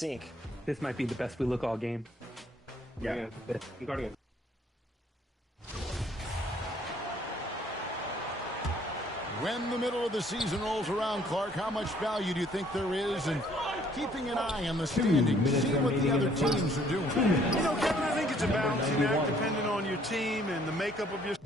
sync. This might be the best we look all game. Yeah. Guardians. When the middle of the season rolls around, Clark, how much value do you think there is in keeping an eye on the standings, seeing what the other teams are doing? You know, Kevin, I think it's a balancing act depending on your team and the makeup of your...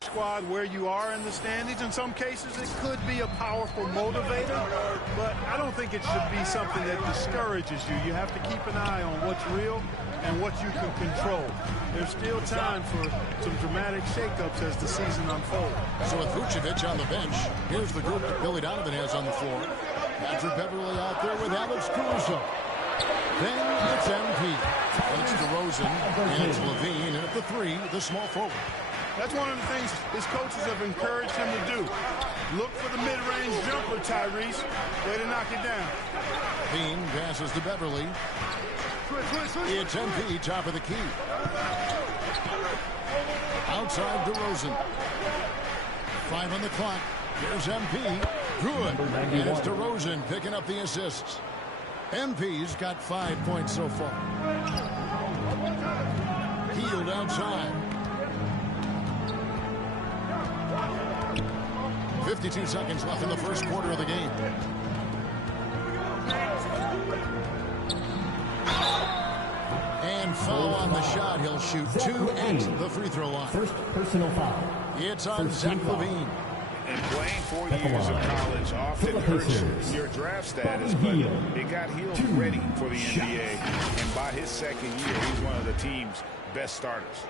Squad where you are in the standings. In some cases, it could be a powerful motivator, but I don't think it should be something that discourages you. You have to keep an eye on what's real and what you can control. There's still time for some dramatic shakeups as the season unfolds. So with Vucevic on the bench, here's the group that Billy Donovan has on the floor. Patrick Beverly out there with Alex Caruso. Then it's MP. And it's DeRozan, and it's Levine, and at the 3, the small forward. That's one of the things his coaches have encouraged him to do. Look for the mid-range jumper, Tyrese. Way to knock it down. Bean passes to Beverly. It's MP, top of the key. Outside DeRozan. 5 on the clock. Here's MP. Good. And it's DeRozan picking up the assists. MP's got 5 points so far. Healed outside. 52 seconds left in the first quarter of the game. And foul on the shot. He'll shoot 2 at the free throw line. First personal foul. It's on Zach Levine. And playing 4 years of college often hurts your draft status, but it got Hield ready for the NBA. And by his second year, he's one of the team's best starters.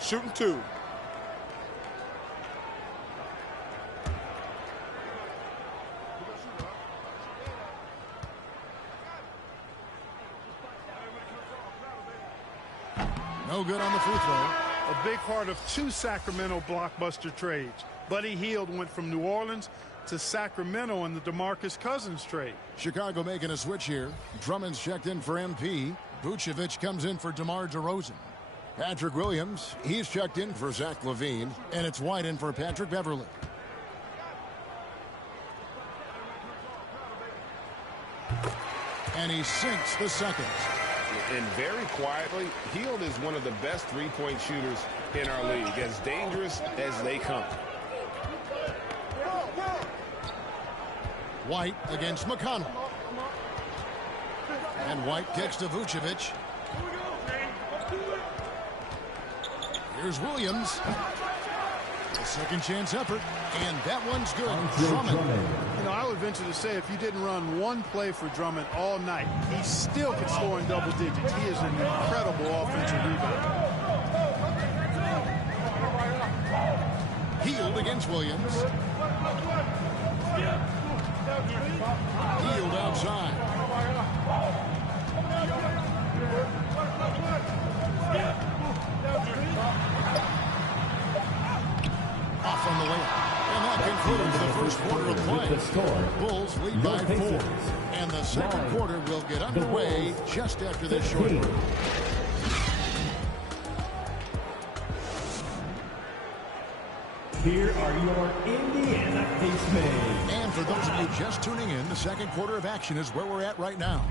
Shooting 2. No good on the free throw. A big part of 2 Sacramento blockbuster trades. Buddy Hield went from New Orleans to Sacramento in the DeMarcus Cousins trade. Chicago making a switch here. Drummond's checked in for MP. Vucevic comes in for DeMar DeRozan. Patrick Williams, he's checked in for Zach Levine. And it's White in for Patrick Beverly. And he sinks the second. And very quietly, Hield is one of the best three-point shooters in our league, as dangerous as they come. White against McConnell. And White kicks to Vucevic. Here's Williams. A second chance effort, and that one's good. Drummond. You know, I would venture to say if you didn't run one play for Drummond all night, he still could score in double digits. He is an incredible offensive rebounder. Hield against Williams. Hield outside. Off on the layup. And that concludes the first quarter of play. Bulls lead by 4. And the second quarter will get underway just after this short break. Here are your Indiana Pacemates. And for those of you just tuning in, the second quarter of action is where we're at right now.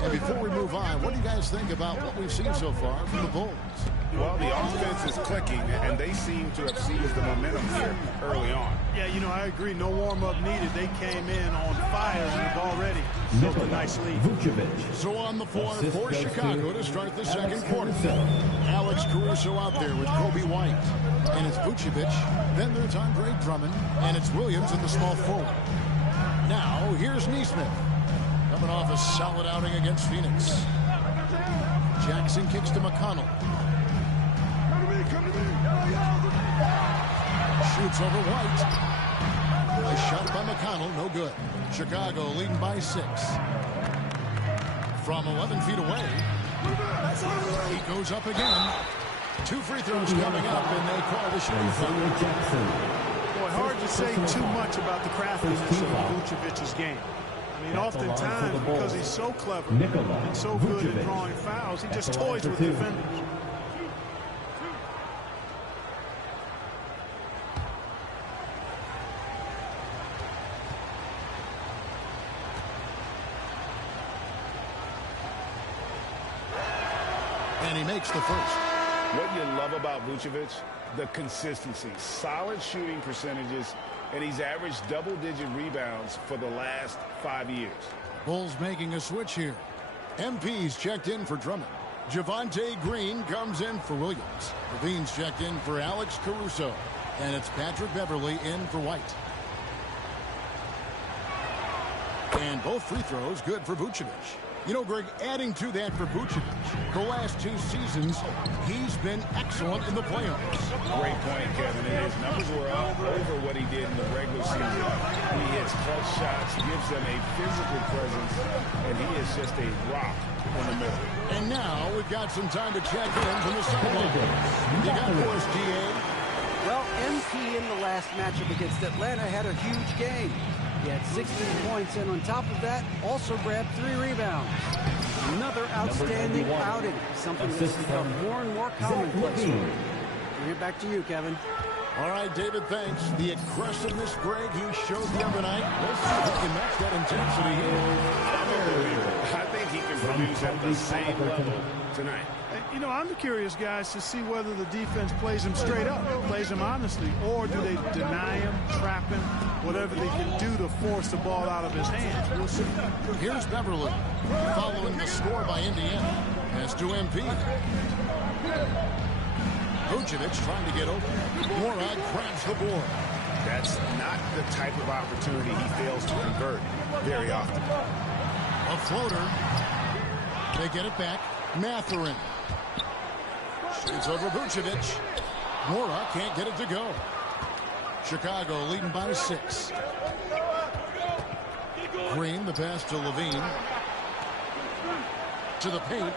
And before we move on, what do you guys think about what we've seen so far from the Bulls? Well, the offense is clicking, and they seem to have seized the momentum here early on. Yeah, you know, I agree. No warm-up needed. They came in on fire and have already built a nice lead. So on the floor for Chicago to start the second quarter. Alex Caruso out there with Kobe White. And it's Vucevic. Then there's Andre Drummond. And it's Williams in the small forward. Now, here's Nesmith. Coming off a solid outing against Phoenix. Jackson kicks to McConnell. Shoots over White. A shot by McConnell, no good. Chicago leading by 6. From 11 feet away. He goes up again. 2 free throws coming up, and they call the shooting foul. Boy, hard to say too much about the craftiness of Vucevic's game. I mean, oftentimes, because he's so clever and so good at drawing fouls, he just toys with defenders. And he makes the first. What you love about Vucevic, the consistency, solid shooting percentages, and he's averaged double-digit rebounds for the last 5 years. Bulls making a switch here. MP's checked in for Drummond. Javonte Green comes in for Williams. Levine's checked in for Alex Caruso. And it's Patrick Beverley in for White. And both free throws good for Vucevic. You know, Greg, adding to that for Vucevic, the last 2 seasons, he's been excellent in the playoffs. Great point, Kevin. And his numbers were up over what he did in the regular season. He hits clutch shots, gives them a physical presence, and he is just a rock in the middle. And now we've got some time to check in from the sideline. You got for us, GA. Well, MP in the last matchup against Atlanta had a huge game. He had 16 points, and on top of that, also grabbed 3 rebounds. Another outstanding outing, something that's become more and more commonplace. Bring it back to you, Kevin. All right, David, thanks. The aggressiveness, Greg, he showed the other night. We'll see if he can match that intensity here. I think he can produce at the same level tonight. You know, I'm curious, guys, to see whether the defense plays him straight up, plays him honestly, or do they deny him, trap him, whatever they can do to force the ball out of his hands. We'll see. Here's Beverley, following the score by Indiana. Pass to MP. Vucevic trying to get open. Morag grabs the board. That's not the type of opportunity he fails to convert very often. A floater. They get it back. Mathurin. Shoots over Vucevic. Mora can't get it to go. Chicago leading by 6. Green, the pass to Levine. To the paint.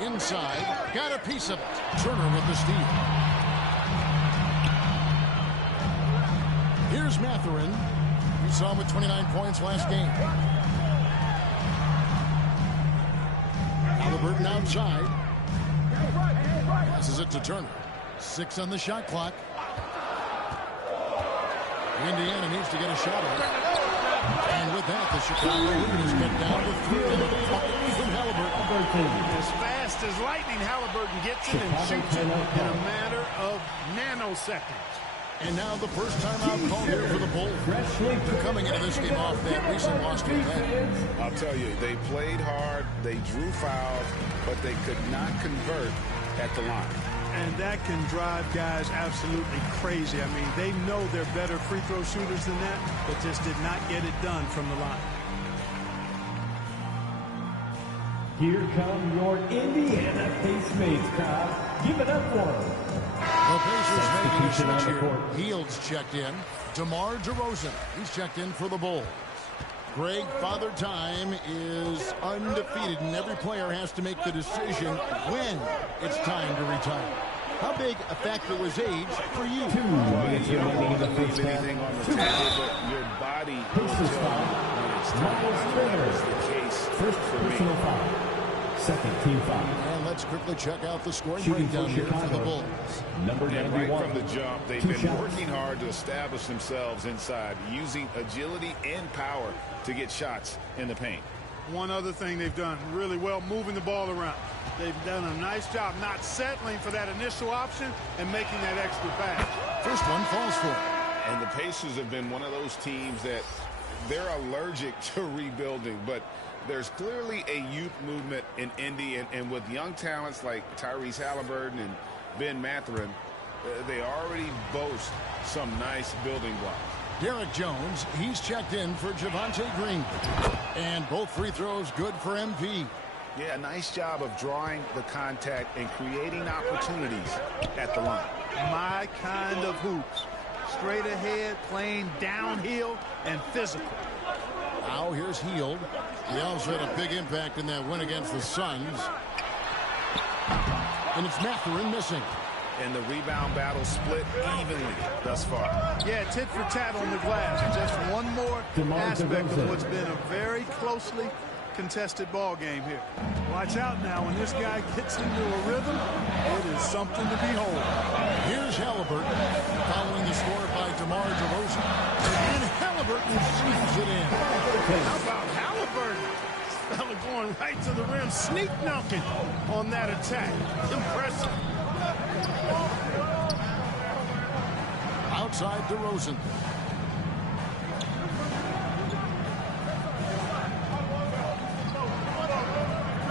Inside. Got a piece of it. Turner with the steal. Here's Mathurin. We saw him with 29 points last game. Halliburton outside. Passes it to Turner. 6 on the shot clock. Indiana needs to get a shot at it. And with that, the Chicago lead is cut down to 3 from Halliburton. As fast as lightning, Halliburton gets it and shoots it in a matter of nanoseconds. And now the first time out call here for the Bulls. They're coming into this game off that recent loss to Atlanta. I'll tell you, they played hard, they drew fouls, but they could not convert at the line. And that can drive guys absolutely crazy. I mean, they know they're better free throw shooters than that, but just did not get it done from the line. Here come your Indiana Pacemates, crowd. Give it up for them. The Pacers making a switch here. Heald's checked in. DeMar DeRozan, he's checked in for the Bulls. Greg, Father Time is undefeated, and every player has to make the decision when it's time to retire. How big a factor was age for you? Well, you don't want to leave anything on the table, but your body will tell you when it's time. That was the case First for personal me. foul. Second team foul. And let's quickly check out the scoring Shooting breakdown for here for the Chicago. Bulls. Number And 91. right from the jump, they've Two been shots. working hard to establish themselves inside, using agility and power to get shots in the paint. One other thing they've done really well, moving the ball around. They've done a nice job not settling for that initial option and making that extra pass. First one falls for it. And the Pacers have been one of those teams that they're allergic to rebuilding, but there's clearly a youth movement in Indy, and with young talents like Tyrese Halliburton and Ben Mathurin, they already boast some nice building blocks. Derek Jones, he's checked in for Javonte Green. And both free throws good for MP. Yeah, nice job of drawing the contact and creating opportunities at the line. My kind of hoops. Straight ahead, playing downhill, and physical. Now here's Hield. He also had a big impact in that win against the Suns. And it's Mathurin missing. And the rebound battle split evenly thus far. Yeah, tit for tat on the glass. Just one more aspect of what's been a very closely contested ball game here. Watch out now. When this guy gets into a rhythm, it is something to behold. Here's Halliburton following the score by DeMar DeRozan. And Halliburton slams it in. How about Halliburton? This fella going right to the rim, sneak dunking on that attack. Impressive. Outside DeRozan.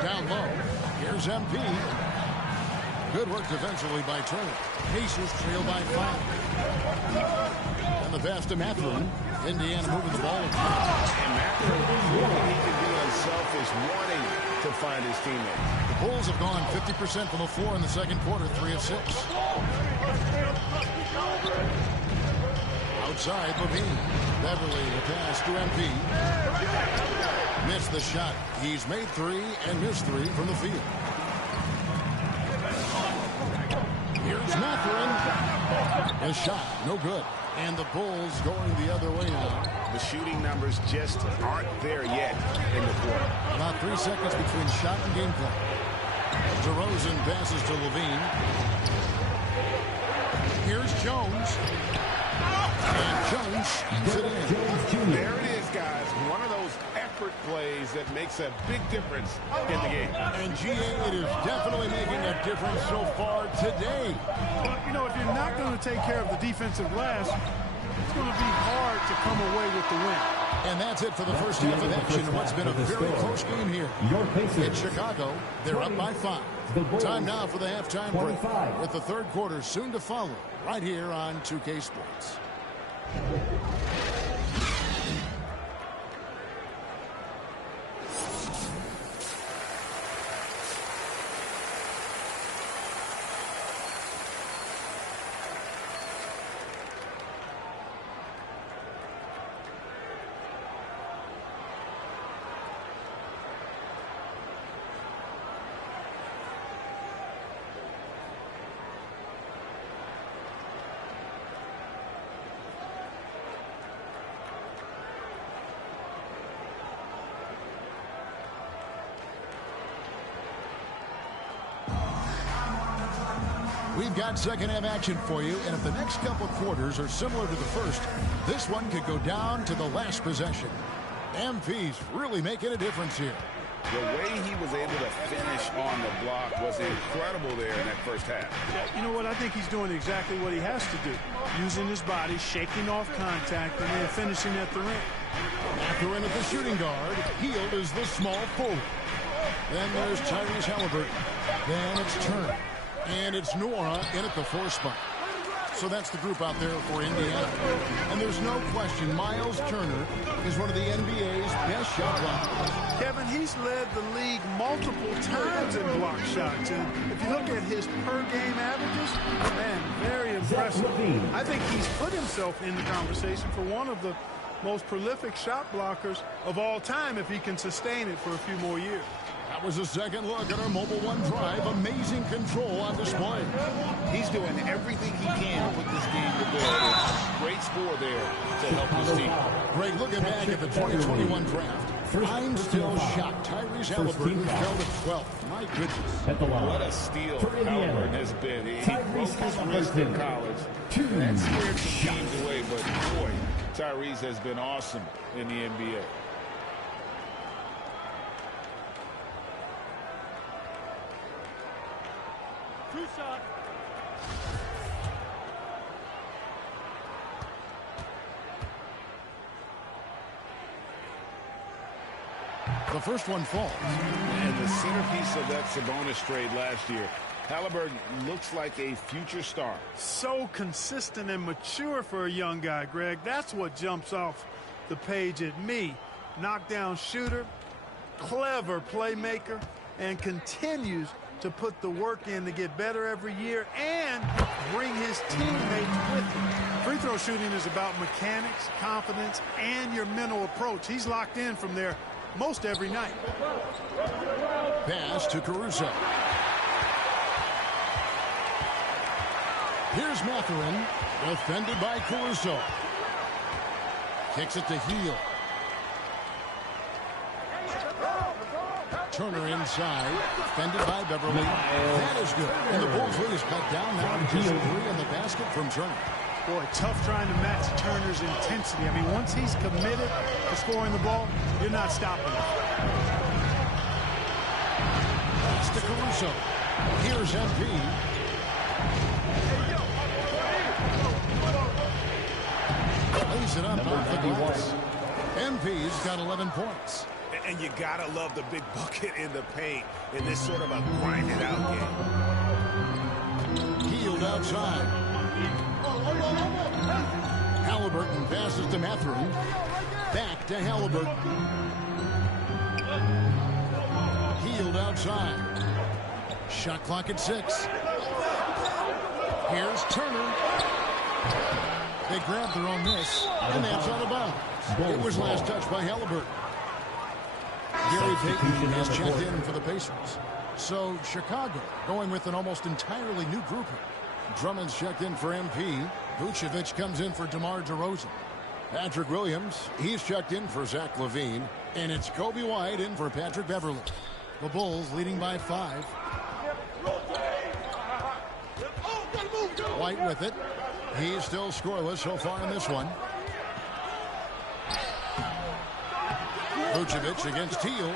Down low. Here's MP. Good work defensively by Turner. Pacers trail by 5. And the pass to Mathurin. Indiana moving the ball. And Mathurin, what he can be unselfish, wanting to find his teammates. The Bulls have gone 50% from the floor in the second quarter, 3 of 6. Outside, Levine. Beverly will pass to MP. Missed the shot. He's made 3 and missed 3 from the field. Here's Mathurin. A shot, no good. And the Bulls going the other way now. The shooting numbers just aren't there yet in the quarter. About 3 seconds between shot and game play. DeRozan passes to Levine. Here's Jones. And Jones gets it in. There it is, guys. One of those effort plays that makes a big difference in the game. And GA, it is definitely making a difference so far today. But, you know, if you're not going to take care of the defensive glass, it's going to be hard to come away with the win. And that's it for the first half of action in what's been a very close game here. In Chicago, they're up by 5. Time now for the halftime break, with the third quarter soon to follow, right here on 2K Sports. We've got second half action for you, and if the next couple quarters are similar to the first, this one could go down to the last possession. MP's really making a difference here. The way he was able to finish on the block was incredible there in that first half. Yeah, you know what? I think he's doing exactly what he has to do. Using his body, shaking off contact, and then finishing at the rim. Mathurin at the shooting guard. Hield is the small forward. Then there's Tyrese Halliburton. Then it's Turner. And it's Nora in at the 4 spot. So that's the group out there for Indiana. And there's no question Miles Turner is one of the NBA's best shot blockers. Kevin, he's led the league multiple times in block shots. And if you look at his per-game averages, man, very impressive. I think he's put himself in the conversation for one of the most prolific shot blockers of all time if he can sustain it for a few more years. That was a second look at our Mobile One drive. Amazing control on display. He's doing everything he can to put this game to bed. Great score there to help his team. Greg, looking back at the 2021 draft, I'm still shocked. Tyrese Halliburton fell to 12th. My goodness. What a steal Halliburton has been. He broke his wrist in college. That scared some teams away, but boy, Tyrese has been awesome in the NBA. Two shots. The first one falls. And the centerpiece of that Sabonis trade last year. Halliburton looks like a future star. So consistent and mature for a young guy, Greg. That's what jumps off the page at me. Knockdown shooter, clever playmaker, and continues to put the work in to get better every year and bring his teammates with him. Free throw shooting is about mechanics, confidence, and your mental approach. He's locked in from there most every night. Pass to Caruso. Here's Mathurin, defended by Caruso. Kicks it to Heel. Turner inside, defended by Beverly. That is good. And the Bulls lead is cut down now to just 3 on the basket from Turner. Boy, tough trying to match Turner's intensity. I mean, once he's committed to scoring the ball, you're not stopping him. Pass to Caruso. Here's MP. Lays it up off the glass. MP's got 11 points. And you gotta love the big bucket in the paint in this sort of a grinded out game. Healed outside. Halliburton passes to Mathurin. Back to Halliburton. Healed outside. Shot clock at 6. Here's Turner. They grabbed their own miss, and that's out of bounds. It was last touched by Halliburton. Gary Payton has checked in for the Pacers. So Chicago going with an almost entirely new grouping. Drummond's checked in for MP. Vucevic comes in for DeMar DeRozan. Patrick Williams, he's checked in for Zach LaVine. And it's Kobe White in for Patrick Beverly. The Bulls leading by 5. White with it. He's still scoreless so far in this one. Vucevic against Hield.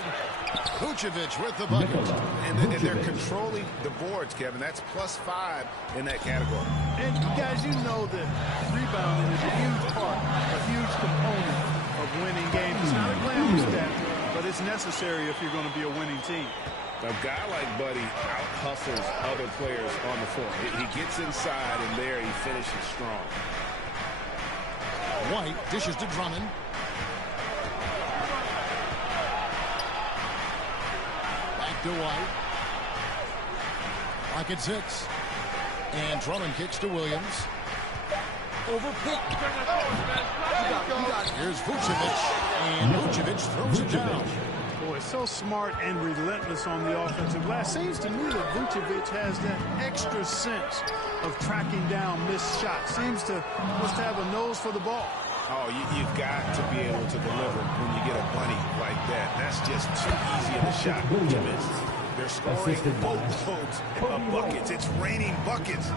Vucevic with the bucket. And they're controlling the boards, Kevin. That's +5 in that category. And guys, you know that rebounding is a huge part, a huge component of winning games. It's not a glamour stat, but it's necessary if you're going to be a winning team. A guy like Buddy out-hustles other players on the floor. He gets inside, and there he finishes strong. White dishes to Drummond. Back to White. Clock at 6. And Drummond kicks to Williams. Overpicked. Here's Vucevic. And Vucevic throws it down. Boy, so smart and relentless on the offensive glass. Seems to me that Vucevic has that extra sense of tracking down missed shots. Must have a nose for the ball. Oh, you've got to be able to deliver when you get a bunny like that. That's just too easy of a shot to miss. They're scoring boatloads of buckets. It's raining buckets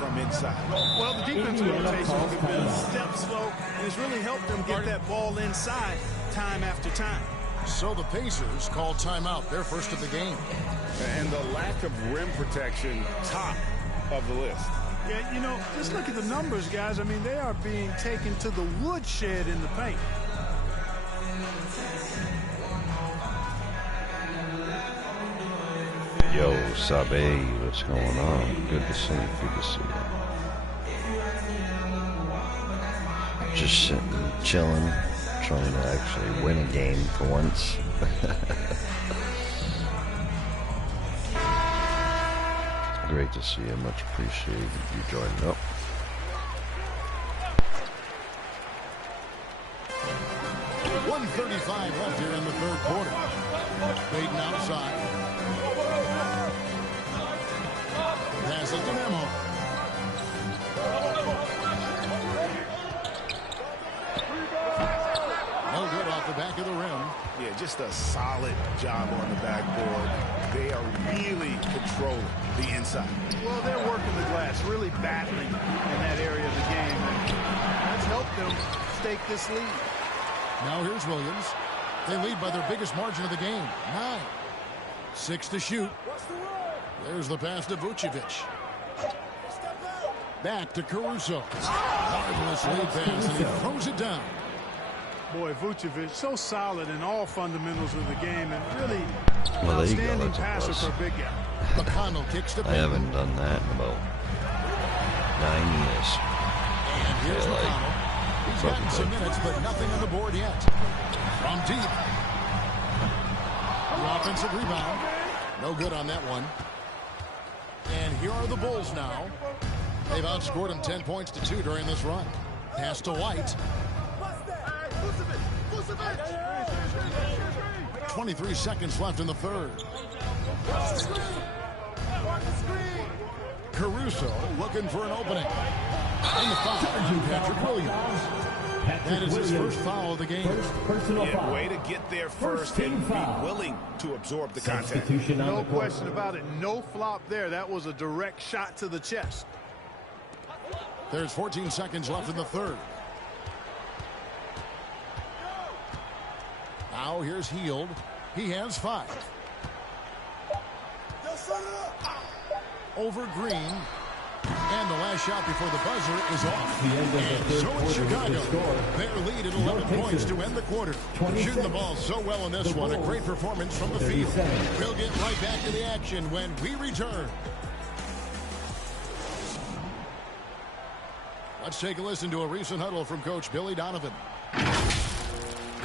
from inside. Well, the defensive rotations have been a step slow, and it's really helped them get that ball inside time after time. So the Pacers call timeout, their first of the game. And the lack of rim protection, top of the list. Yeah, you know, just look at the numbers, guys. I mean, they are being taken to the woodshed in the paint. Yo, Sabe, what's going on? Good to see you. Good to see you. Just sitting, chilling, trying to actually win a game for once. Great to see you. Much appreciated you joining up. .135 left here in the third quarter. Payton outside. side. Passes to Memo. No good off the back of the rim. Yeah, just a solid job on the backboard. They are really controlling the inside. Well, they're working the glass, really battling in that area of the game. And that's helped them stake this lead. Now here's Williams. They lead by their biggest margin of the game, 9. 6 to shoot. There's the pass to Vucevic. Back to Caruso. Marvelous lead pass, and he throws it down. Boy, Vucevic, so solid in all fundamentals of the game, and really Well, there you go. outstanding That's a passer plus. for a big guy. McConnell kicks to I haven't done that in about 9 years. And here's Yeah, like, McConnell. He's gotten some minutes, but nothing on the board yet. From deep. The offensive rebound. No good on that one. And here are the Bulls now. They've outscored them 10 points to 2 during this run. Pass to White. 23 seconds left in the third. Caruso looking for an opening. And the foul on Patrick Williams. That is his first foul of the game. Yeah, way to get there first and be willing to absorb the contact. No question about it. No flop there. That was a direct shot to the chest. There's 14 seconds left in the third. Now here's Hield. He has 5. Over Green. And the last shot before the buzzer is off. And so it's Chicago. Their lead at 11 points to end the quarter. Shooting the ball so well in this one. A great performance from the field. We'll get right back to the action when we return. Let's take a listen to a recent huddle from Coach Billy Donovan.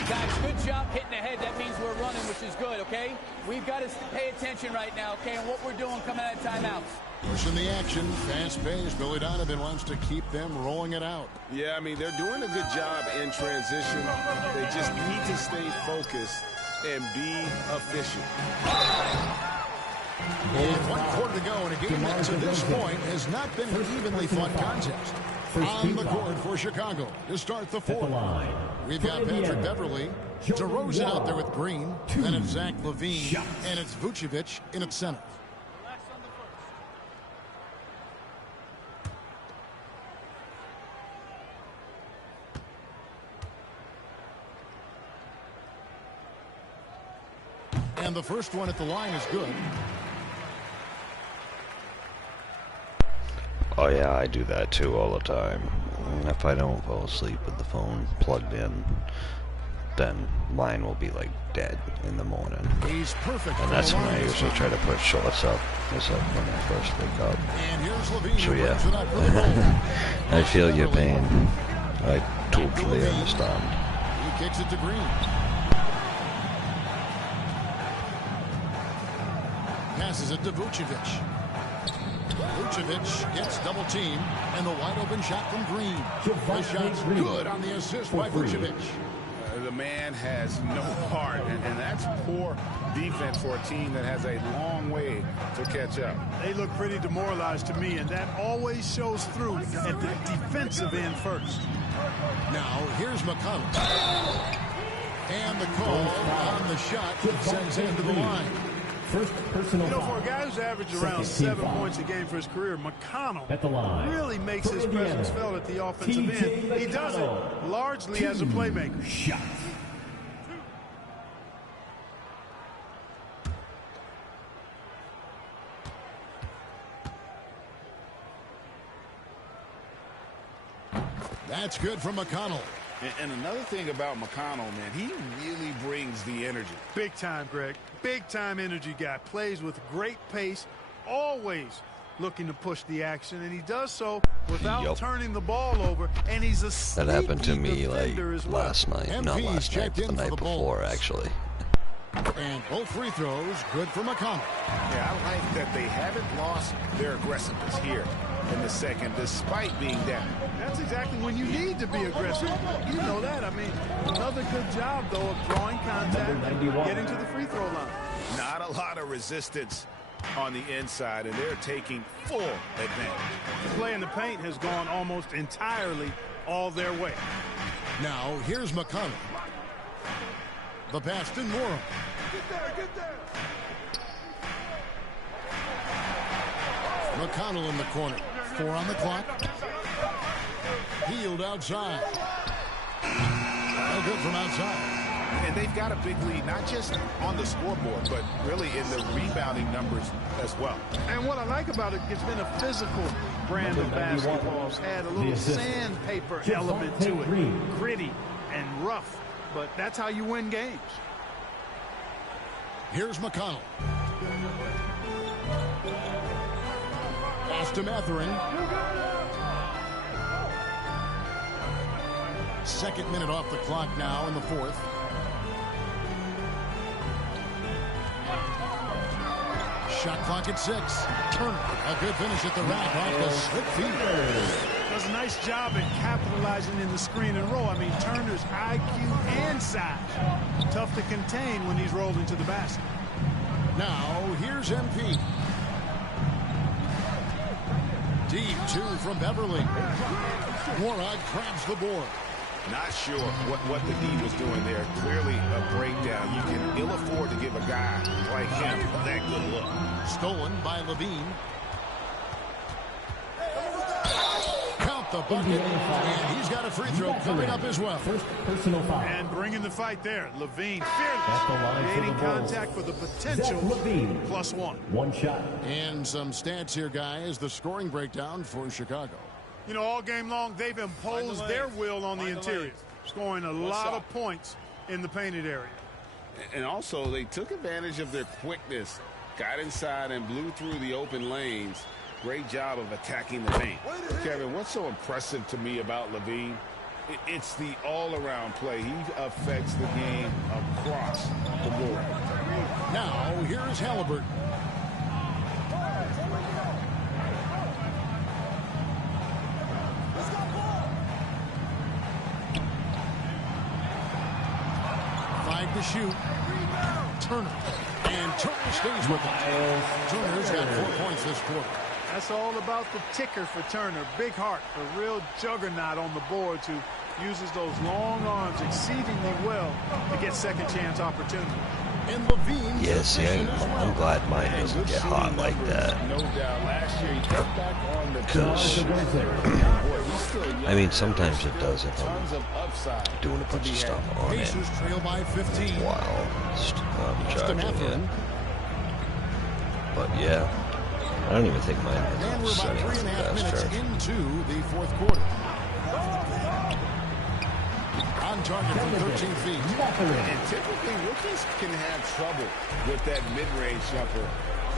Guys, good job hitting ahead. That means we're running, which is good, okay? We've got to pay attention right now, okay, and what we're doing coming out of timeouts. Pushing the action, fast-paced. Billy Donovan wants to keep them rolling it out. Yeah, I mean, they're doing a good job in transition. They just need to stay focused and be efficient. With 1 quarter to go in a game that to this point has not been an evenly fought contest. On the court for Chicago to start the fourth. We've got Patrick Beverly, DeRozan out there with Green, then it's Zach LaVine, and it's Vucevic in its center. And the first one at the line is good. Oh yeah, I do that too all the time. If I don't fall asleep with the phone plugged in, then mine will be like dead in the morning. He's perfect. And that's when I usually try to put shorts up, is like when I first wake up. And here's LaVine. So yeah, I feel your pain. I totally understand. He kicks it to Green. Passes it to Vucevic. Vucevic gets double teamed, and the wide open shot from Green. The shot's good on the assist by Vucevic. The man has no heart, and that's poor defense for a team that has a long way to catch up. They look pretty demoralized to me, and that always shows through at the defensive end first. Now, here's McConnell. And the call on the shot sends him to the line. First personal You know, foul. for a guy who's averaged around Second 7 foul. points a game for his career, McConnell At the line. really makes For his Indiana, presence felt at the offensive TJ end. He does it McConnell. largely as a playmaker. Shots. That's good from McConnell. And another thing about McConnell, man, he really brings the energy. Big time, Greg. Big time energy guy. Plays with great pace, always looking to push the action, and he does so without Yup. turning the ball over, and he's a That happened to sneaky me like defender as well. last night. Not MP's last night, checked but in the for night the before Bulls. actually. And both free throws good for McConnell. Yeah, I like that they haven't lost their aggressiveness here in the second, despite being down. That's exactly when you need to be aggressive. You know that. I mean, another good job, though, of drawing contact and getting to the free throw line. Not a lot of resistance on the inside, and they're taking full advantage. The play in the paint has gone almost entirely all their way. Now, here's McConnell. The pass to Morrow. Get there. McConnell in the corner. 4 on the clock. Healed outside. No good from outside. And they've got a big lead, not just on the scoreboard, but really in the rebounding numbers as well. And what I like about it, it's been a physical brand of basketball. It's had a little sandpaper element to it. Gritty and rough, but that's how you win games. Here's McConnell. Pass to Matherin. Second minute off the clock now in the fourth. Shot clock at 6. Turner, a good finish at the rack off the slick feet. Does a nice job at capitalizing in the screen and roll. I mean, Turner's IQ and size. Tough to contain when he's rolled into the basket. Now, here's MP. Deep 2 from Beverly. Morag grabs the board. Not sure what the D was doing there. Clearly a breakdown. You can ill afford to give a guy like him that good look. Stolen by Levine. Count the bucket. And he's got a free throw coming up as well. First personal foul. And bringing the fight there. Levine fearless. Creating contact for the potential +1. One shot. And some stats here, guys. The scoring breakdown for Chicago. You know, all game long, they've imposed their will on the interior, scoring a lot of points in the painted area. And also, they took advantage of their quickness, got inside and blew through the open lanes. Great job of attacking the paint. Kevin, what's so impressive to me about Levine? It's the all-around play. He affects the game across the board. Now, here is Halliburton. To shoot. Turner. And Turner stays with it. Turner's got 4 points this quarter. That's all about the ticker for Turner. Big heart, a real juggernaut on the boards who uses those long arms exceedingly well to get second chance opportunity. And Levine. Yes, I'm glad mine doesn't get hot like that. No doubt. Last year he got back on the Because, I mean, sometimes it does if I'm doing a bunch of stuff on it Pacers trail by 15. while charging it. But yeah, I don't even think mine And has we're a about setting for 3.5 fast minutes charge. into the fourth quarter. On target from 13 feet. And typically, rookies can have trouble with that mid-range jumper.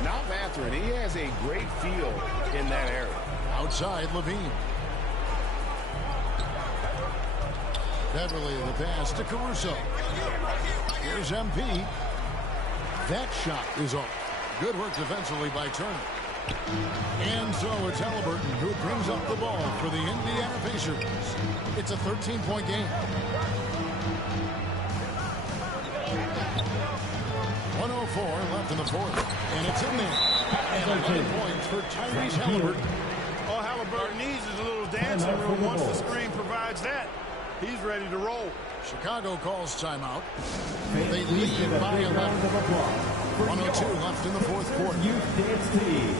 Not Matherin. He has a great feel in that area. Outside, Levine. Beverly the pass to Caruso. Here's MP. That shot is off. Good work defensively by Turner. And so it's Halliburton who brings up the ball for the Indiana Pacers. It's a 13-point game. 1:04 left in the fourth. And it's in there. And 11 points for Tyrese Halliburton. All Halliburton needs is a little dancing room. Once the screen provides that, he's ready to roll. Chicago calls timeout. They lead by 11. 1:02 left in the fourth quarter. Youth dance team.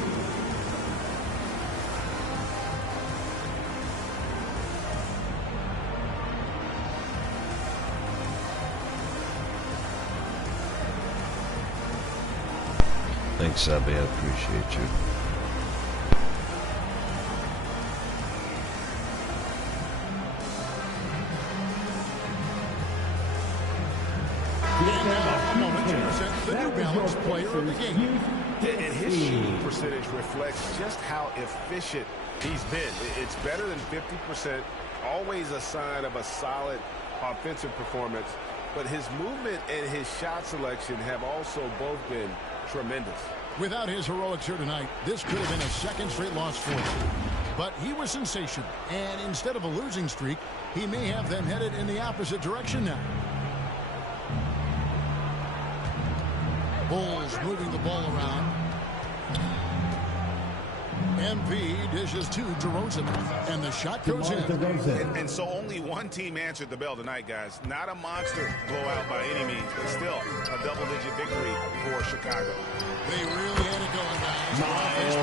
Thanks, Abby. I appreciate you. And now, a moment to present the New Balance Player of the Game. And his shooting percentage reflects just how efficient he's been. It's better than 50%, always a sign of a solid offensive performance. But his movement and his shot selection have also both been tremendous. Without his heroics here tonight, this could have been a second straight loss for him. But he was sensational, and instead of a losing streak, he may have them headed in the opposite direction now. Bulls moving the ball around. MP dishes to DeRozan, and the shot goes in. And so only one team answered the bell tonight, guys. Not a monster blowout by any means, but still a double-digit victory for Chicago. They really had it going, guys.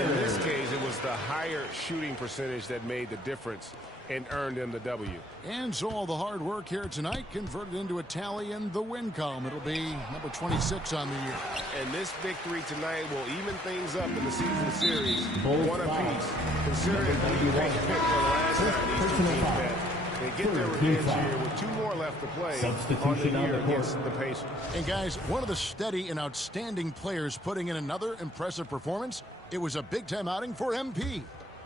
In this case, it was the higher shooting percentage that made the difference and earned them the W. And so all the hard work here tonight converted into a tally in the win column. It'll be number 26 on the year. And this victory tonight will even things up in the season series. One apiece, considering the pick for the last time these two teams met. They get their revenge here with 2 more left to play on the year against the Pacers. And guys, one of the steady and outstanding players putting in another impressive performance. It was a big-time outing for MP.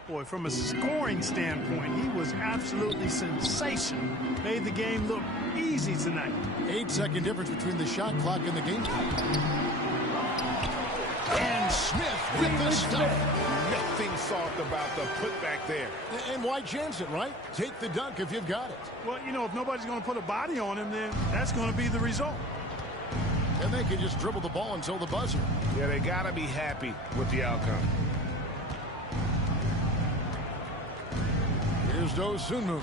Boy, from a scoring standpoint, he was absolutely sensational. Made the game look easy tonight. 8-second difference between the shot clock and the game clock. And Smith with the stop. Nothing soft about the putback there. And why chance it, right? Take the dunk if you've got it. Well, you know, if nobody's going to put a body on him, then that's going to be the result. And they can just dribble the ball until the buzzer. Yeah, they got to be happy with the outcome. Here's Dosunmu.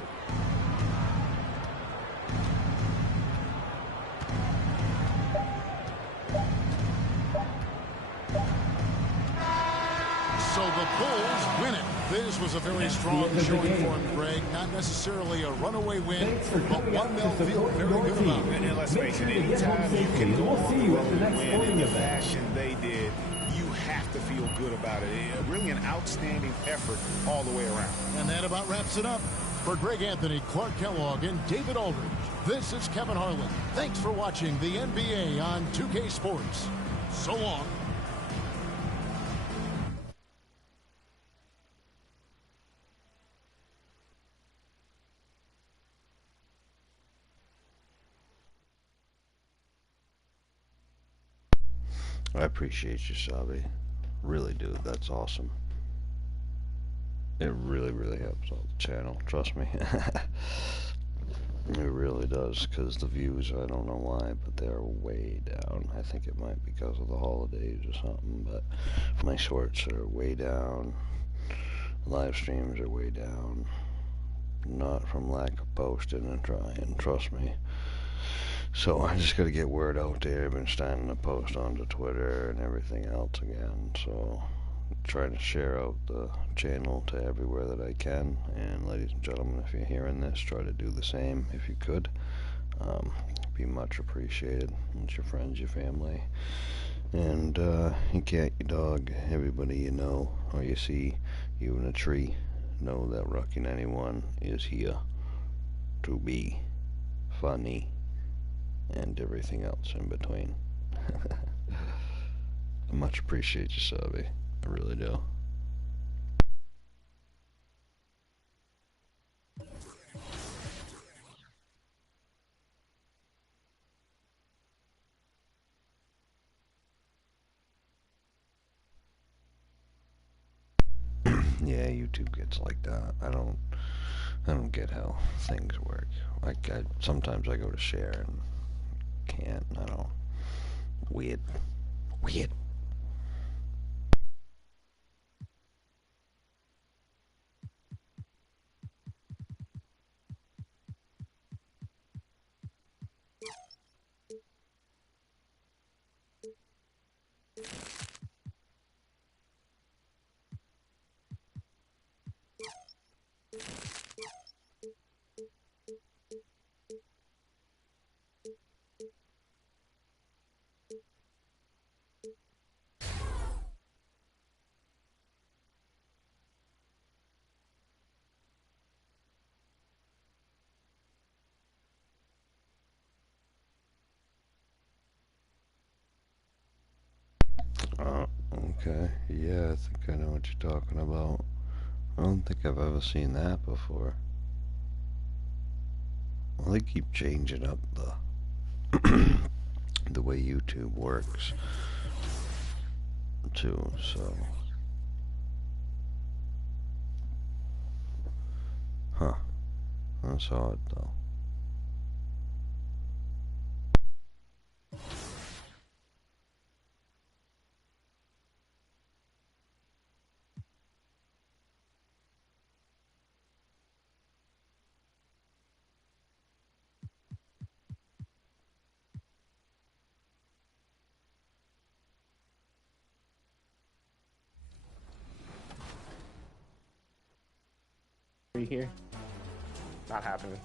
So the Bulls win it. This was a very strong showing for him, Greg. Not necessarily a runaway win, but one they'll feel very good about. And let's face it, anytime you can go on the road and win in the fashion they did, you have to feel good about it. Really an outstanding effort all the way around. And that about wraps it up. For Greg Anthony, Clark Kellogg, and David Aldridge, this is Kevin Harlan. Thanks for watching the NBA on 2K Sports. So long. I appreciate you, Sabi. Really do. That's awesome. It really, really helps out the channel. Trust me. It really does, because the views, I don't know why, but they're way down. I think it might be because of the holidays or something, but my shorts are way down. Live streams are way down. Not from lack of posting and trying, trust me. So I just gotta get word out there. I've been starting to post onto Twitter and everything else again, so trying to share out the channel to everywhere that I can. And ladies and gentlemen, if you're hearing this, try to do the same if you could. Be much appreciated. It's your friends, your family, and your cat, your dog, everybody you know or you see, you in a tree, know that Rocky 91 is here to be funny and everything else in between. I much appreciate you, Sabi. I really do. Yeah, YouTube gets like that. I don't get how things work. Like sometimes I go to share and can't. I don't. Weird. Okay, yeah, I think I know what you're talking about. I don't think I've ever seen that before. Well, they keep changing up the the way YouTube works too, so that's odd though. . here. Not happening.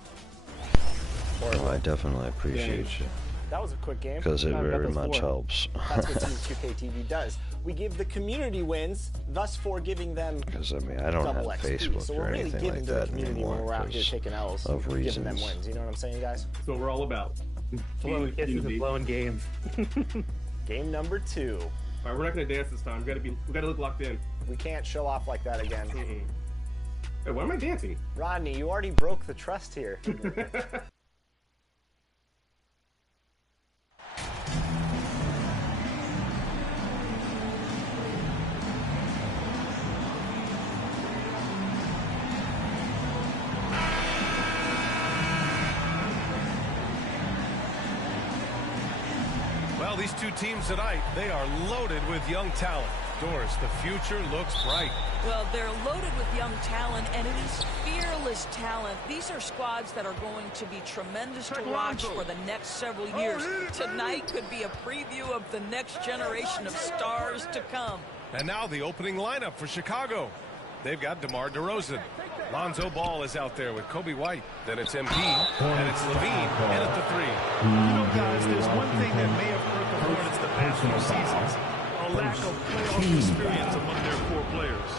Well, I definitely appreciate you. That was a quick game. Because it very much helps. That's what Team 2K TV does. We give the community wins, thus for giving them Because, I mean, I don't have double XP. Facebook So or we're really anything giving like to the that community when we're anymore out here taking L's, of giving reasons. them wins. You know what I'm saying, guys? That's what we're all about. Blowing kisses and blowing games. Game number 2. All right, we're not gonna dance this time. We gotta look locked in. We can't show off like that again. Hey, why am I dancing? Rodney, you already broke the trust here. Well, these two teams tonight, they are loaded with young talent. Doris, the future looks bright. Well, they're loaded with young talent, and it is fearless talent. These are squads that are going to be tremendous to watch for the next several years. Tonight could be a preview of the next generation of stars to come. And now the opening lineup for Chicago. They've got DeMar DeRozan. Lonzo Ball is out there with Kobe White. Then it's MP, and it's Levine in at the 3. You know, guys, there's one thing that may have hurt the Hornets the past few seasons. A lack of playoff experience among their core players.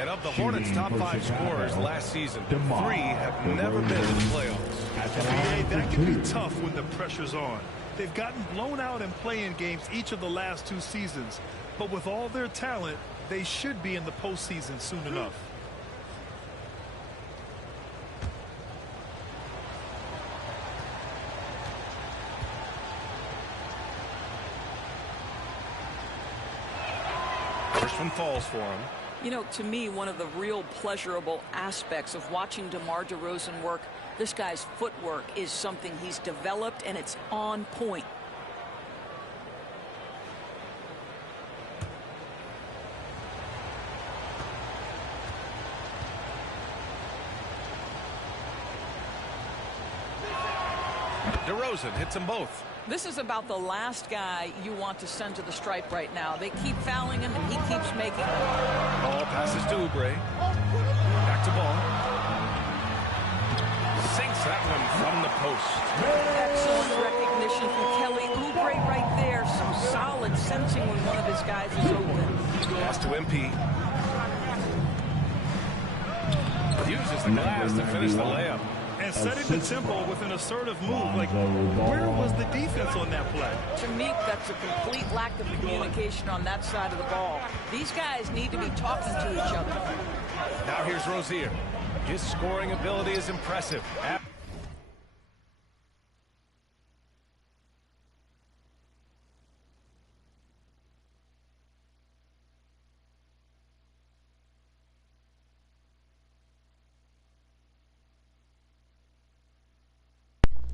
And of the Hornets' top 5 scorers last season, 3 have never been in the playoffs. NBA, that can be tough when the pressure's on. They've gotten blown out in play-in games each of the last 2 seasons. But with all their talent, they should be in the postseason soon enough. First one falls for him. You know, to me, one of the real pleasurable aspects of watching DeMar DeRozan work, this guy's footwork is something he's developed, and it's on point. DeRozan hits them both. This is about the last guy you want to send to the stripe right now. They keep fouling him, and he keeps making them. Ball passes to Oubre. Back to Ball. Sinks that one from the post. Excellent recognition from Kelly Oubre right there. So solid sensing when one of his guys is open. Pass to MP. Uses the glass to finish the layup. And setting the tempo with an assertive move. Like, where was the defense on that play? To me, that's a complete lack of communication on that side of the ball. These guys need to be talking to each other. Now here's Rozier. His scoring ability is impressive.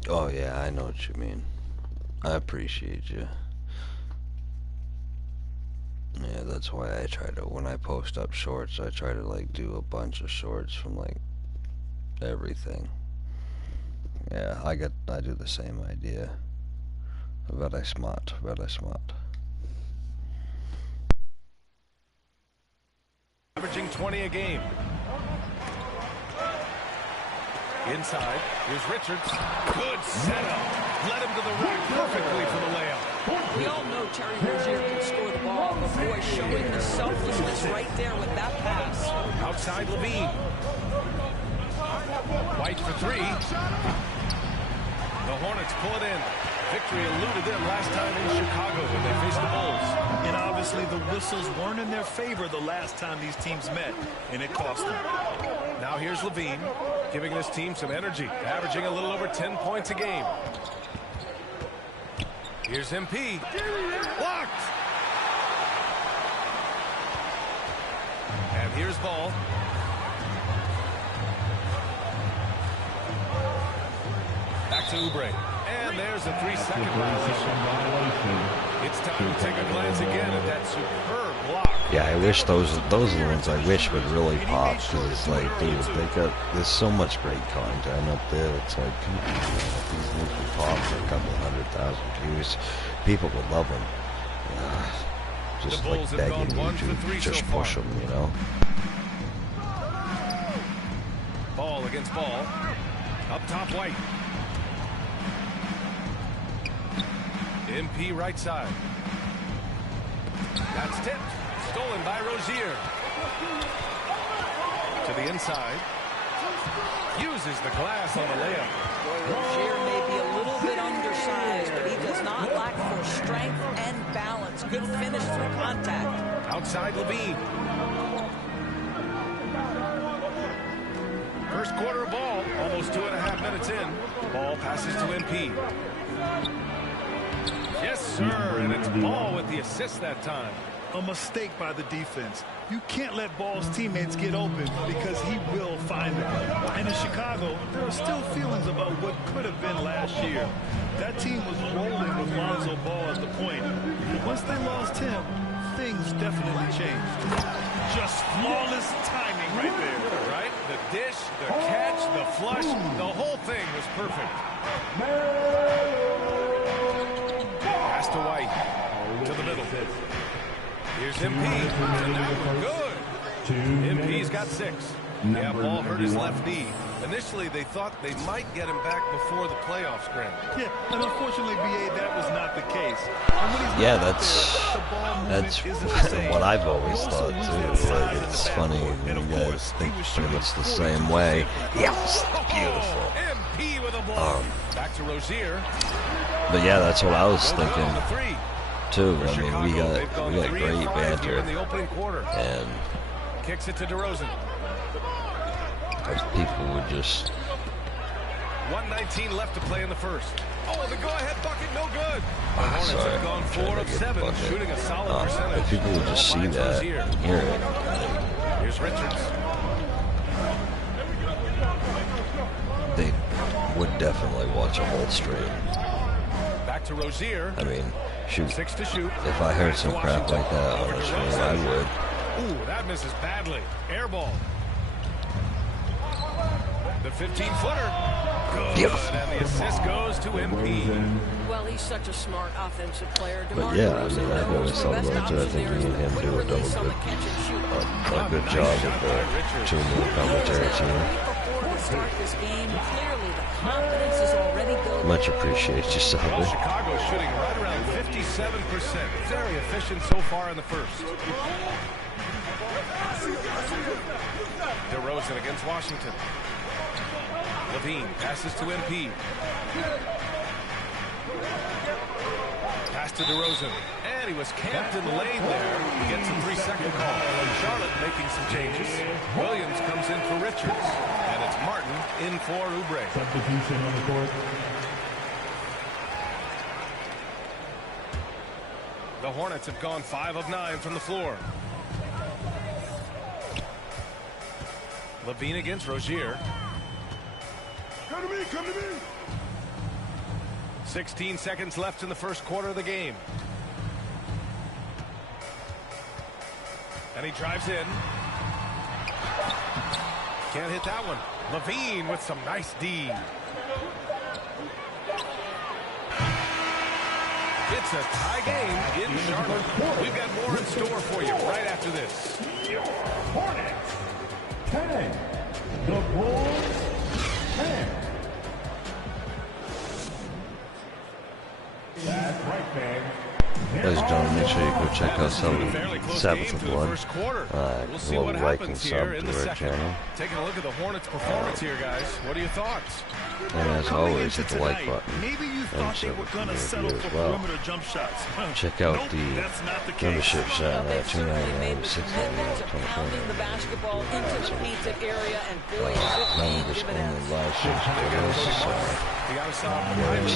Oh yeah, I know what you mean. I appreciate you. Yeah, that's why I try to, when I post up shorts, I try to like do a bunch of shorts from like everything. Yeah, I do the same idea. Very smart, very smart. Averaging 20 a game. Inside, here's Richards. Good setup. Led him to the rack perfectly for the layup. We all know Terry Rozier can score the ball, but boy, showing the selflessness right there with that pass. Outside Levine. White for 3. The Hornets pull it in. Victory eluded them last time in Chicago when they faced the Bulls. And obviously the whistles weren't in their favor the last time these teams met, and it cost them. Now here's Levine, giving this team some energy, averaging a little over 10 points a game. Here's MP. Blocked! And here's Ball. Back to Oubre. And there's a 3-second violation. It's time to take a glance again at that superb block. Yeah, I wish those are the ones I wish would really pop, because it's like, dude, there's so much great content up there. It's like, these things would pop for a couple 100,000 views. People would love them. Just like begging you to just push them, you know. Hall against Ball. Up top, White. MP right side. That's tipped. Stolen by Rozier. To the inside. Uses the glass on the layup. Rozier may be a little bit undersized, but he does not lack for strength and balance. Good finish through contact. Outside Levine. First quarter ball, almost 2.5 minutes in. Ball passes to MP. Yes, sir, and it's Ball with the assist that time. A mistake by the defense. You can't let Ball's teammates get open because he will find them. And in Chicago, there are still feelings about what could have been last year. That team was rolling with Lonzo Ball at the point. But once they lost him, things definitely changed. Just flawless timing right there. Right? The dish, the catch, the flush, the whole thing was perfect. Pass to White. To the middle. Here's MP. And that one good. MP's got 6. Yeah, Ball hurt his left knee. Initially, they thought they might get him back before the playoffs, Grant. Yeah, and unfortunately, BA, that was not the case. Yeah, that's what I've always thought, too. Like, it's funny when you guys think pretty much the same way. Yes, beautiful. MP with a block. Back to Rozier. But yeah, that's what I was thinking, too. I mean, we got great banter. In the opening quarter. And kicks it to DeRozan. If people would just... 1:19 left to play in the first. Oh, the go-ahead bucket, no good. The Hornets have gone 4 of 7, shooting a solid percentage. If people would just see that and hear it. Here's Richards. They would definitely watch a whole stream. Back to Rozier. I mean, shoot. 6 to shoot. If I heard some crap like that on the stream, I would. Ooh, that misses badly. Air ball. The 15-footer. Good. And the assist goes to MP. Well, he's such a smart offensive player. But yeah, I mean, I've always thought about it. I think me and him do a good job with the 2-minute commentary team. Start this game, clearly the confidence is already building. Much appreciate you, Selby. Chicago's shooting right around 57%. Very efficient so far in the first. DeRozan against Washington. Levine passes to MP. Pass to DeRozan. And he was camped in the lane there. He gets a 3-second call. Charlotte making some changes. Williams comes in for Richards. And it's Martin in for Oubre. Substitution on the court. The Hornets have gone 5 of 9 from the floor. Levine against Rozier. Come to me, come to me. 16 seconds left in the first quarter of the game. And he drives in. Can't hit that one. Levine with some nice D. It's a tie game in Charlotte. We've got more in store for you right after this. Your Hornets 10. The Bulls 10. That's right, man. Ladies and gentlemen, make sure you go check out Sabbath of Blood. We'll like and sub to our channel. Taking a look at the Hornets' performance here, guys. What are your thoughts? And as always, hit the like button and they were going to settle as for well. perimeter jump shots. Check out the membership site at $2.99, $6.99, the basketball into the painted area, and boy, members only live streams for this. The outside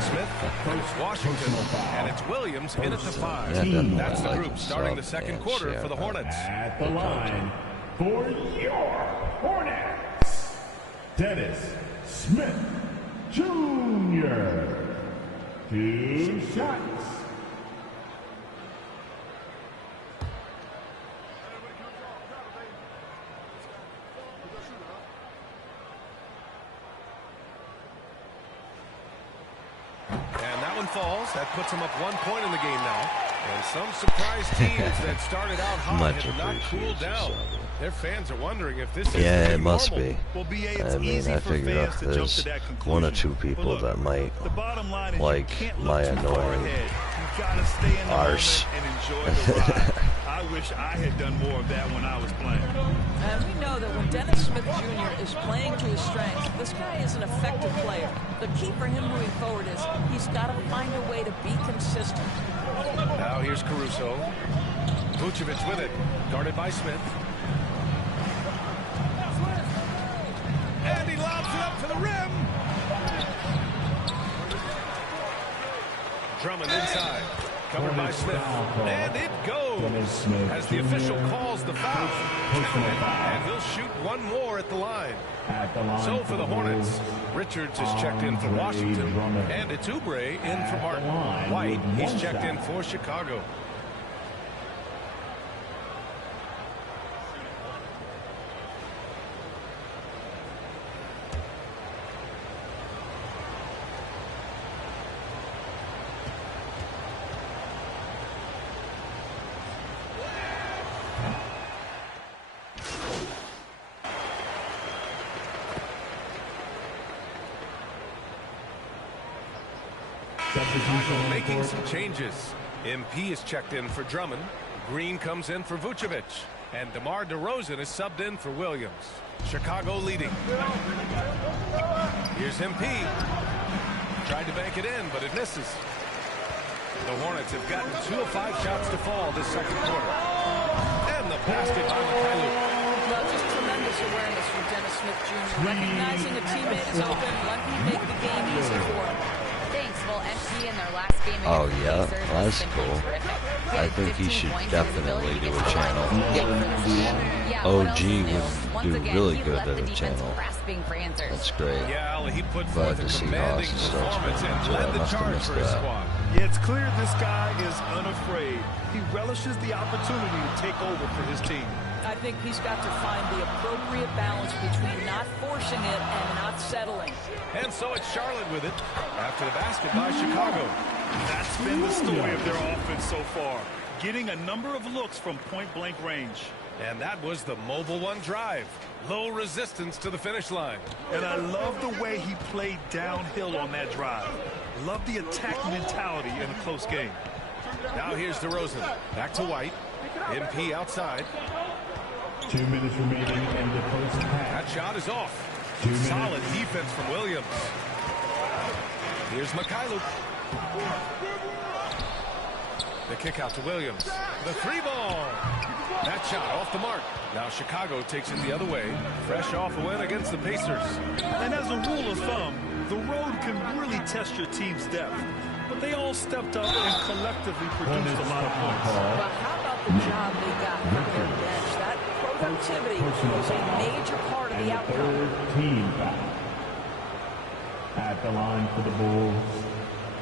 Smith, it's Washington, and it's Williams in at the 5. That's the group starting the second quarter for the Hornets. At the line for your Hornets, Dennis Smith Jr. 2 shots. And that one falls. That puts him up 1 point in the game now. And some surprise teams that started out hot Much have not cooled down. Their fans are wondering if this is it must normal. be. Well, BA, I it's mean, easy I for figure fans if to jump to there's that conclusion. one or two people But look, that might the bottom line is like you can't my look too far annoying ahead. You gotta stay in the arse. moment and enjoy the ride. I wish I had done more of that when I was playing. And we know that when Dennis Smith Jr. is playing to his strengths, this guy is an effective player. The key for him moving forward is he's got to find a way to be consistent. Now here's Caruso. Vucevic with it, guarded by Smith. And he lobs it up to the rim. Drummond inside, covered by Smith. And it goes as the official calls the foul. And he'll shoot one more at the line. So for the Hornets, Richards is checked in for Washington. And it's Oubre in for Martin. White, he's checked in for Chicago. Chicago making some changes. MP is checked in for Drummond. Green comes in for Vucevic. And DeMar DeRozan is subbed in for Williams. Chicago leading. Here's MP. Tried to bank it in, but it misses. The Hornets have gotten 2 of 5 shots to fall this second quarter. And the basket by Mikhailuk. Well, just tremendous awareness from Dennis Smith Jr. Recognizing a teammate is open, let me make the game easy for him. Thanks. Well, MP in their last game against Oh, the yeah, Pacers that's has been cool. terrific. I think he should definitely do a channel. Yeah, OG would do again, really he good left at the a defense channel. grasping for answers. That's great. Yeah, he put But forth a to see commanding Haas still performance and so I led the must have charge missed for his that. squad. Yeah, it's clear this guy is unafraid. He relishes the opportunity to take over for his team. I think he's got to find the appropriate balance between not forcing it and not settling. And so it's Charlotte with it after the basket by Chicago. That's been the story of their offense so far. Getting a number of looks from point-blank range. And that was the mobile one drive. Low resistance to the finish line. And I love the way he played downhill on that drive. Love the attack mentality in a close game. Now here's DeRozan. Back to White. MP outside. 2 minutes remaining in the first half. That shot is off. 2 minutes. Solid defense from Williams. Here's Mikhailuk. The kick out to Williams. The 3-ball. That shot off the mark. Now Chicago takes it the other way. Fresh off a win against the Pacers. And as a rule of thumb, the road can really test your team's depth. But they all stepped up and collectively produced a lot of points. But how about the job they got from their bench? That productivity was a major part of the outcome. Third team foul. At the line for the Bulls,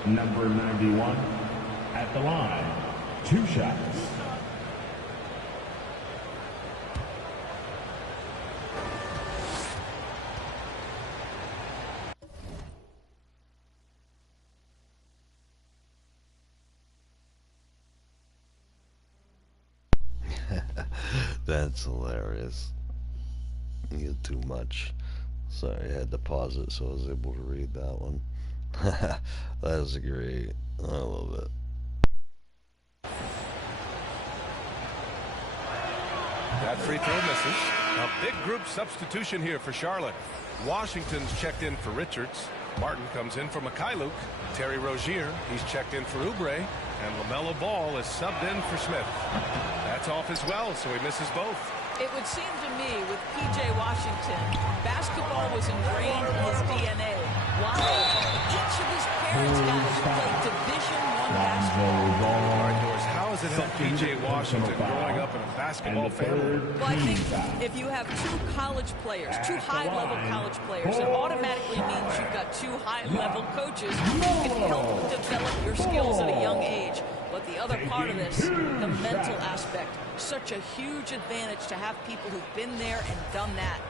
number 91. At the line, 2 shots. That's hilarious. You get too much. Sorry, I had to pause it so I was able to read that one. That was great. I love it. That free throw misses. A big group substitution here for Charlotte. Washington's checked in for Richards. Martin comes in for Mikhailuk. Terry Rozier, he's checked in for Oubre. And LaMelo Ball is subbed in for Smith. That's off as well, so he misses both. It would seem to me with P.J. Washington, basketball was ingrained in his DNA. Why? Each of his parents' guys played Division I basketball. All right, Doris, how has it helped P.J. Washington growing up in a basketball family? Well, I think if you have 2 college players, 2 high-level college players, it automatically means you've got 2 high-level coaches who can help develop your skills at a young age. But the other part of this, the mental aspect, such a huge advantage to have people who've been there and done that.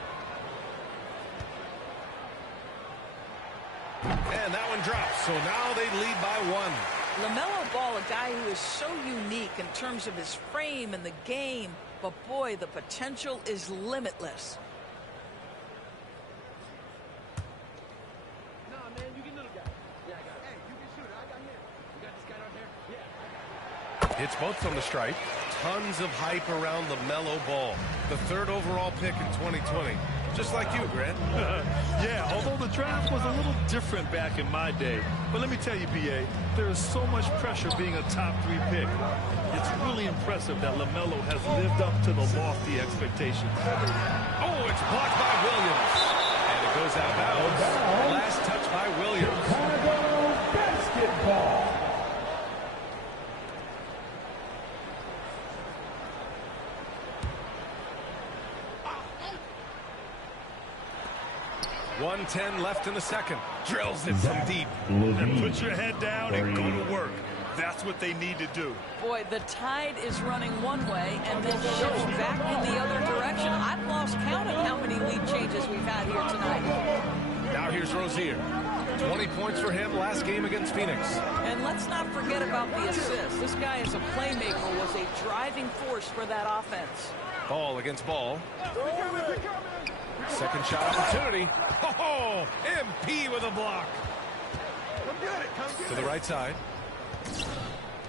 And that one drops, so now they lead by 1. LaMelo Ball, a guy who is so unique in terms of his frame and the game, but boy, the potential is limitless. Hits both from the stripe. Tons of hype around LaMelo Ball, the 3rd overall pick in 2020. Just like you, Grant. Yeah, although the draft was a little different back in my day. But let me tell you, B.A., there is so much pressure being a top 3 pick. It's really impressive that LaMelo has lived up to the lofty expectations. Oh, it's blocked by Williams. And it goes out of bounds. Last touch by Williams. Basketball. 1:10 left in the second. Drills it from deep. And put your head down and go to work. That's what they need to do. Boy, the tide is running one way and then shifts back in the other direction. I've lost count of how many lead changes we've had here tonight. Now here's Rozier. 20 points for him last game against Phoenix. And let's not forget about the assist. This guy is a playmaker, was a driving force for that offense. Ball against Ball. Second shot opportunity. Oh, MP with a block. To the right side.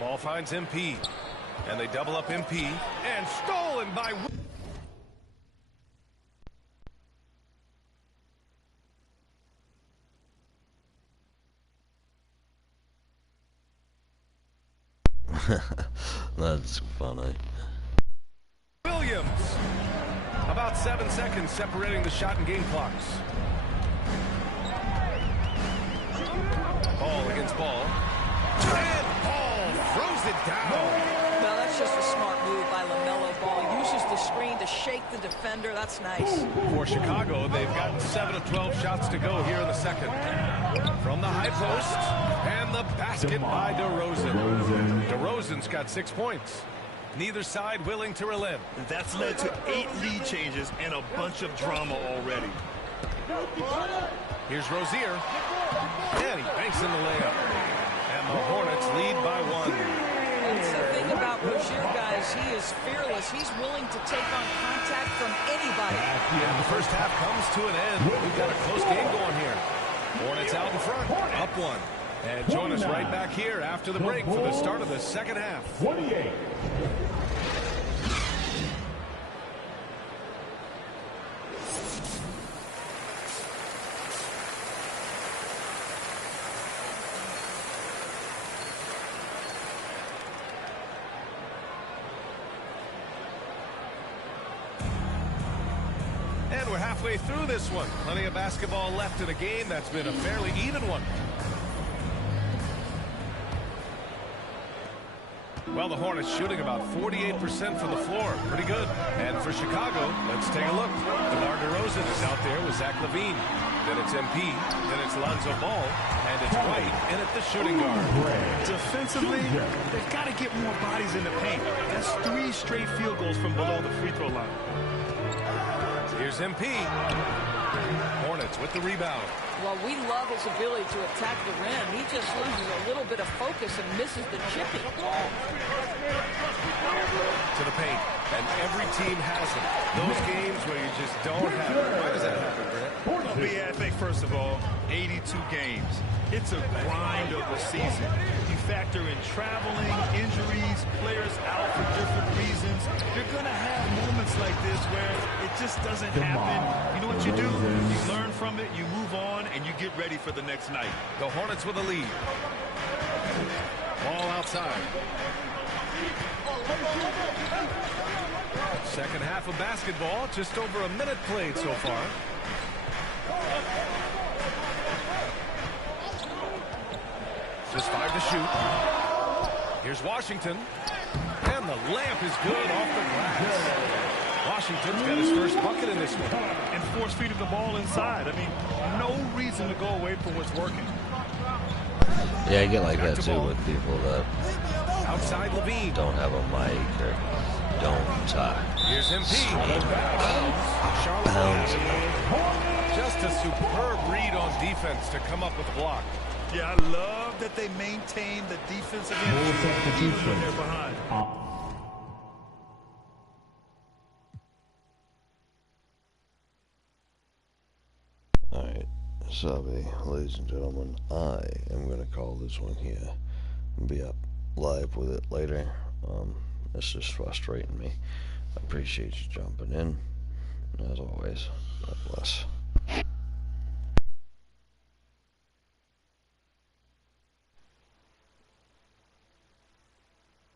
Ball finds MP. And they double up MP. And stolen by... That's funny. Williams. About 7 seconds separating the shot and game clocks. Ball against Ball. And Ball throws it down. No, that's just a smart move by LaMelo Ball. Uses the screen to shake the defender. That's nice. For Chicago, they've gotten 7 of 12 shots to go here in the second. From the high post. And the basket by DeRozan. DeRozan's got 6 points. Neither side willing to relent. That's led to 8 lead changes and a bunch of drama already. Here's Rozier. And he banks in the layup. And the Hornets lead by 1. That's the thing about Rozier, guys. He is fearless. He's willing to take on contact from anybody. And the first half comes to an end. We've got a close game going here. Hornets out in front, up 1. And join us right back here after the break for the start of the second half. 28. And we're halfway through this one. Plenty of basketball left in a game that's been a fairly even one. Well, the Hornets shooting about 48% from the floor. Pretty good. And for Chicago, let's take a look. DeMar DeRozan is out there with Zach LaVine. Then it's MP. Then it's Lonzo Ball. And it's White in at the shooting guard. Defensively, they've got to get more bodies in the paint. That's 3 straight field goals from below the free throw line. Here's MP. Hornets with the rebound. Well, we love his ability to attack the rim. He just loses a little bit of focus and misses the chipping. To the paint. And every team has it. Those games where you just don't have it. Why does that happen, Grant? I think, first of all, 82 games. It's a grind of a season. You factor in traveling, injuries, players out for different reasons. You're going to have moments like this where it just doesn't happen. You know what you do? You learn from it, you move on, and you get ready for the next night. The Hornets with a lead. Ball outside. Second half of basketball, just over a minute played so far. Just 5 to shoot. Here's Washington. And the layup is good off the glass. Washington's got his first bucket in this one. And force feeding the ball inside. I mean, no reason to go away from what's working. Yeah, I get like that too with people that outside LaVine don't have a mic or don't here's MP. Just a superb read on defense to come up with the block. Yeah, I love that they maintain the defensive end even when they're behind. Alright, Sabi, ladies and gentlemen, I am going to call this one here. I'll be up live with it later. It's just frustrating me. I appreciate you jumping in. As always, God bless.